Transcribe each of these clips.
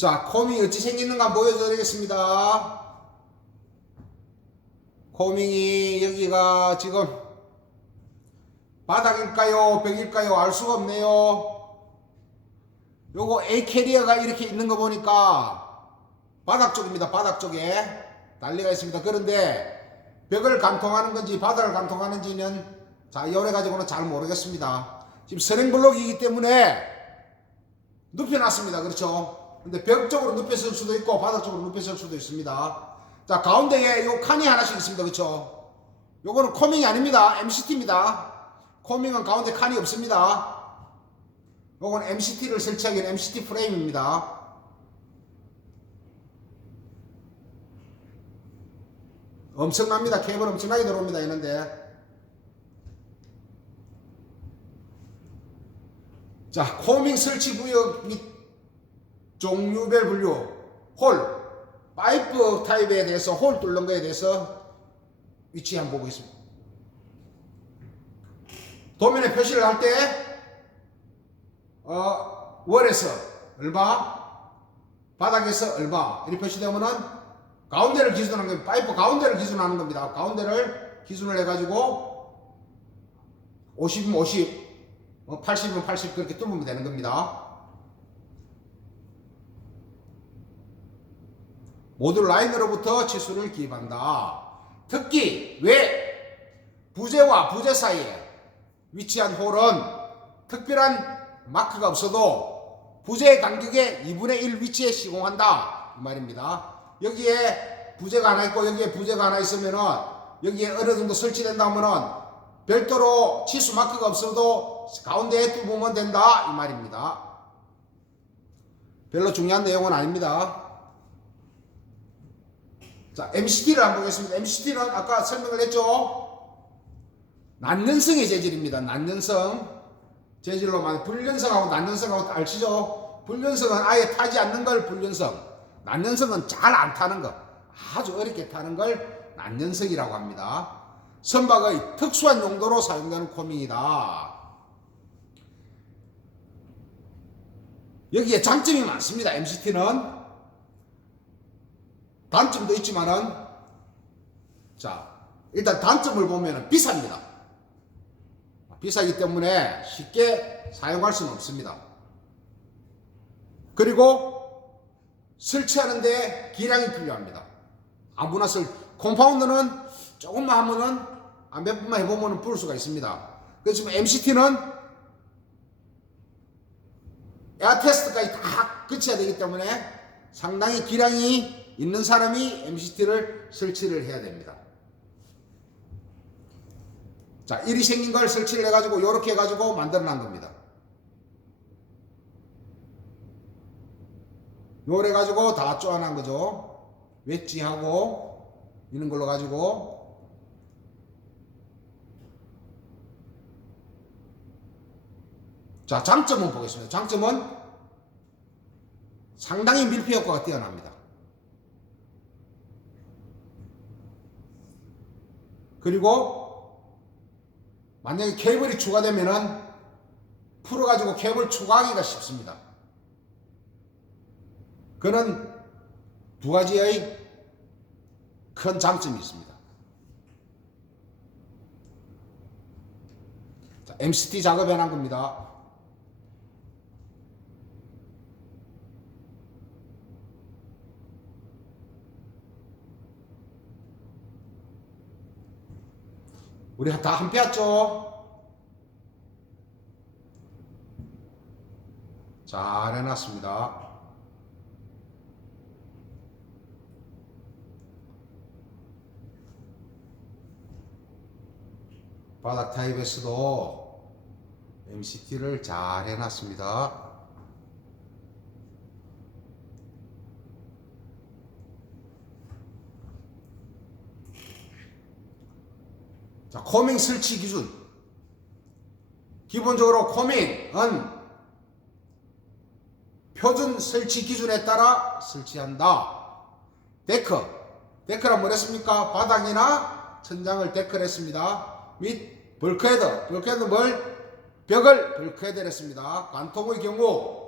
자, 코밍이 어찌 생기는가 보여드리겠습니다. 코밍이 여기가 지금 바닥일까요? 벽일까요? 알 수가 없네요. 요거 A 캐리어가 이렇게 있는 거 보니까 바닥 쪽입니다. 바닥 쪽에 난리가 있습니다. 그런데 벽을 관통하는 건지 바닥을 관통하는지는 자, 열애 가지고는 잘 모르겠습니다. 지금 선행 블록이기 때문에 눕혀놨습니다. 그렇죠? 근데 벽 쪽으로 눕혔을 수도 있고 바닥 쪽으로 눕혔을 수도 있습니다. 자 가운데에 요 칸이 하나씩 있습니다. 그렇죠? 요거는 코밍이 아닙니다. MCT입니다. 코밍은 가운데 칸이 없습니다. 요건 MCT를 설치하기 위한 MCT 프레임입니다. 엄청납니다. 케이블 엄청나게 들어옵니다. 이런데. 자, 코밍 설치 구역 및 종류별 분류, 홀, 파이프 타입에 대해서 홀 뚫는 거에 대해서 위치 한번 보고 있습니다. 도면에 표시를 할 때, 어, 월에서 얼마, 바닥에서 얼마, 이렇게 표시되면은 가운데를 기준하는 겁니다. 파이프 가운데를 기준하는 겁니다. 가운데를 기준을 해가지고 50이면 50, 어, 80이면 80 그렇게 뚫으면 되는 겁니다. 모듈 라인으로부터 치수를 기입한다. 특히 왜 부재와 부재 사이에 위치한 홀은 특별한 마크가 없어도 부재의 간격의 2분의 1 위치에 시공한다. 이 말입니다. 여기에 부재가 하나 있고 여기에 부재가 하나 있으면은 여기에 어느 정도 설치된다 하면은 별도로 치수 마크가 없어도 가운데에 뚫으면 된다. 이 말입니다. 별로 중요한 내용은 아닙니다. 자, MCT를 한번 보겠습니다. MCT는 아까 설명을 했죠? 난연성의 재질입니다. 난연성. 재질로 만 불연성하고 난연성하고 알시죠? 불연성은 아예 타지 않는 걸 불연성. 난연성은 잘 안 타는 거. 아주 어렵게 타는 걸 난연성이라고 합니다. 선박의 특수한 용도로 사용되는 코밍이다. 여기에 장점이 많습니다. MCT는. 단점도 있지만은 자 일단 단점을 보면은 비쌉니다. 비싸기 때문에 쉽게 사용할 수는 없습니다. 그리고 설치하는데 기량이 필요합니다. 아무나 설그 콤파운드는 조금만 하면은 아, 몇 분만 해보면은 부을 수가 있습니다. 그렇지만 MCT는 에어 테스트까지 다 거쳐야 되기 때문에 상당히 기량이 있는 사람이 MCT를 설치를 해야 됩니다. 자, 일이 생긴 걸 설치를 해가지고 이렇게 해가지고 만들어 난 겁니다. 요래 가지고 다 쪼아난 거죠. 웨지하고 이런 걸로 가지고 자, 장점은 보겠습니다. 장점은 상당히 밀폐 효과가 뛰어납니다. 그리고 만약에 케이블이 추가되면은 풀어가지고 케이블 추가하기가 쉽습니다. 그는 두 가지의 큰 장점이 있습니다. 자, MCT 작업해 난 겁니다. 우리 다 함께 왔죠? 잘 해놨습니다. 바닥 타입에서도 MCT를 잘 해놨습니다. 자, 코밍 설치 기준. 기본적으로 코밍은 표준 설치 기준에 따라 설치한다. 데크. 데크란 뭐랬습니까? 바닥이나 천장을 데크를 했습니다. 및 벌크헤드. 벌크헤드 뭘? 벽을 벌크헤드를 했습니다. 관통의 경우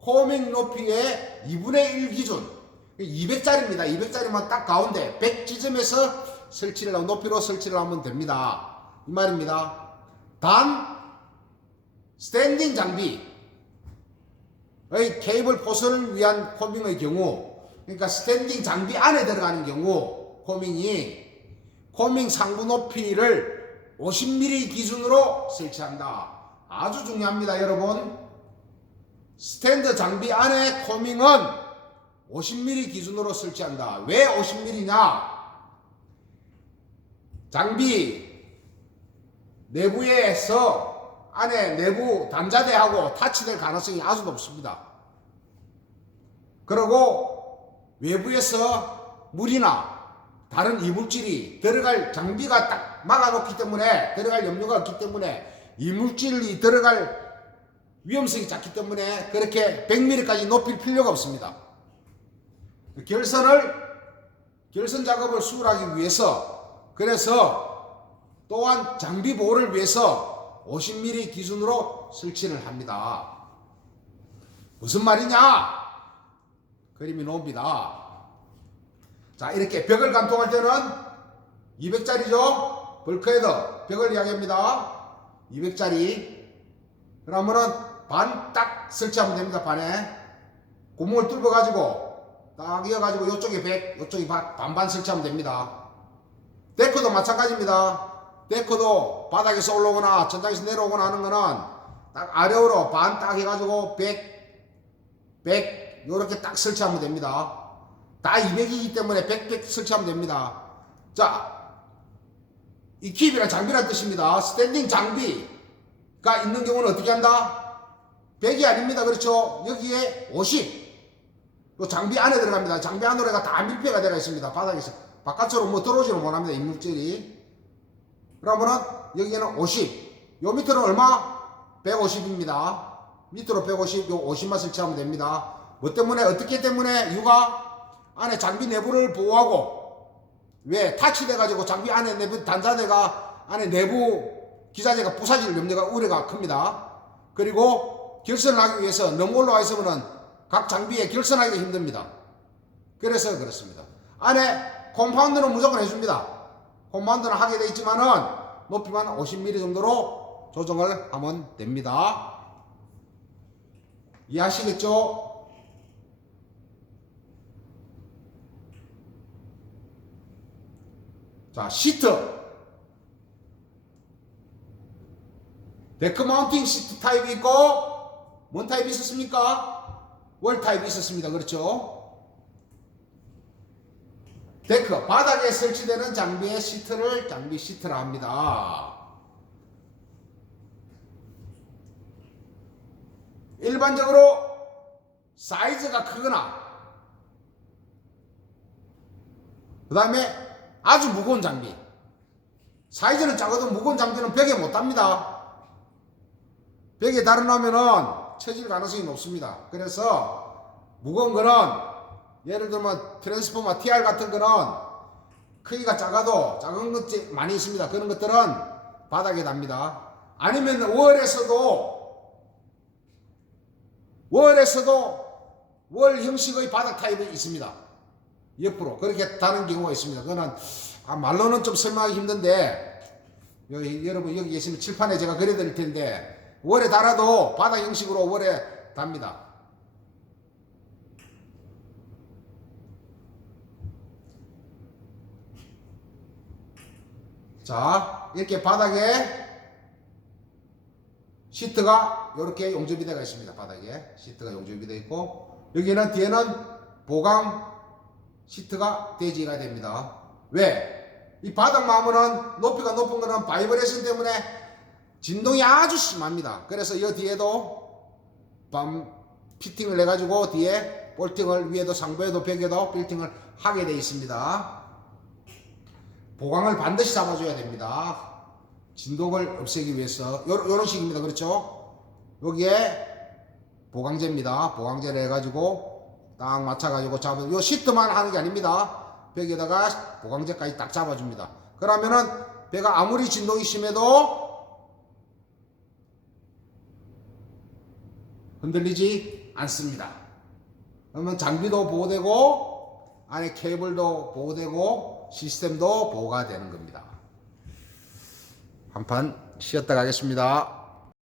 코밍 높이의 2분의 1 기준 200짜리입니다. 200짜리만 딱 가운데 100 지점에서 설치를 하고 높이로 설치를 하면 됩니다. 이 말입니다. 단 스탠딩 장비의 케이블 포선을 위한 코밍의 경우 그러니까 스탠딩 장비 안에 들어가는 경우 코밍이 코밍 상부 높이를 50mm 기준으로 설치한다. 아주 중요합니다, 여러분. 스탠드 장비 안에 코밍은 50mm 기준으로 설치한다. 왜 50mm냐? 장비 내부에서 안에 내부 단자대하고 타치될 가능성이 아주 높습니다. 그리고 외부에서 물이나 다른 이물질이 들어갈 장비가 딱 막아놓기 때문에 들어갈 염료가 없기 때문에 이물질이 들어갈 위험성이 작기 때문에 그렇게 100mm까지 높일 필요가 없습니다. 결선을 결선 작업을 수월하기 위해서 그래서 또한 장비 보호를 위해서 50mm 기준으로 설치를 합니다. 무슨 말이냐? 그림이 나옵니다. 자, 이렇게 벽을 관통할 때는 200짜리죠? 벌크헤더 벽을 이야기합니다. 200짜리. 그러면은 반 딱 설치하면 됩니다. 반에. 구멍을 뚫어가지고 딱 이어가지고 이쪽에 100, 이쪽에 반- 반반 설치하면 됩니다. 데크도 마찬가지입니다. 데크도 바닥에서 올라오거나 천장에서 내려오거나 하는 거는 딱 아래로 반 딱 해가지고 100, 100 요렇게 딱 설치하면 됩니다. 다 200이기 때문에 100, 100 설치하면 됩니다. 자, 이 킵이란 장비란 뜻입니다. 스탠딩 장비가 있는 경우는 어떻게 한다? 100이 아닙니다. 그렇죠? 여기에 50. 요 장비 안에 들어갑니다. 장비 안으로가 다 밀폐가 되어 있습니다. 바닥에서. 바깥으로 뭐 들어오지는 못합니다. 이물질이. 그러면은 여기에는 50. 요 밑으로는 얼마? 150입니다. 밑으로 150, 요 50만 설치하면 됩니다. 뭐 때문에, 어떻게 때문에 이유가 안에 장비 내부를 보호하고 왜 타치돼가지고 장비 안에 내부 단자대가 안에 내부 기자재가 부사질 염려가 우려가 큽니다. 그리고 결선을 하기 위해서 너무 올라와 있으면은 각 장비에 결선하기가 힘듭니다. 그래서 그렇습니다. 안에 콤파운드는 무조건 해줍니다. 콤파운드는 하게 돼 있지만은 높이만 50mm 정도로 조정을 하면 됩니다. 이해하시겠죠? 자, 시트. 데크 마운팅 시트 타입이 있고, 뭔 타입이 있었습니까? 월 타입이 있었습니다. 그렇죠? 데크, 바닥에 설치되는 장비의 시트를 장비 시트라 합니다. 일반적으로 사이즈가 크거나, 그 다음에 아주 무거운 장비. 사이즈는 작아도 무거운 장비는 벽에 못 답니다. 벽에 달아놓으면은 처질 가능성이 높습니다. 그래서 무거운 거는 예를 들면 트랜스포머 TR 같은 거는 크기가 작아도 작은 것이 많이 있습니다. 그런 것들은 바닥에 답니다. 아니면 월에서도 월에서도 월 형식의 바닥 타입이 있습니다. 옆으로 그렇게 다는 경우가 있습니다. 그거는 아, 말로는 좀 설명하기 힘든데 여기, 여러분 여기 계시면 칠판에 제가 그려드릴 텐데 월에 달아도 바닥 형식으로 월에 답니다. 자 이렇게 바닥에 시트가 이렇게 용접이 되어 있습니다. 바닥에 시트가 용접이 되어 있고 여기는 뒤에는 보강 시트가 대지가 됩니다. 왜? 이 바닥 마무는 높이가 높은 거는 바이브레이션 때문에 진동이 아주 심합니다. 그래서 이 뒤에도 밤 피팅을 해가지고 뒤에 볼팅을 위에도 상부에도 벽에도 빌팅을 하게 되어 있습니다. 보강을 반드시 잡아줘야 됩니다. 진동을 없애기 위해서 요, 요런 식입니다. 그렇죠? 여기에 보강제입니다. 보강제를 해가지고 딱 맞춰가지고 잡은 요 시트만 하는 게 아닙니다. 벽에다가 보강제까지 딱 잡아줍니다. 그러면은 배가 아무리 진동이 심해도 흔들리지 않습니다. 그러면 장비도 보호되고 안에 케이블도 보호되고 시스템도 보호가 되는 겁니다. 한판 쉬었다 가겠습니다.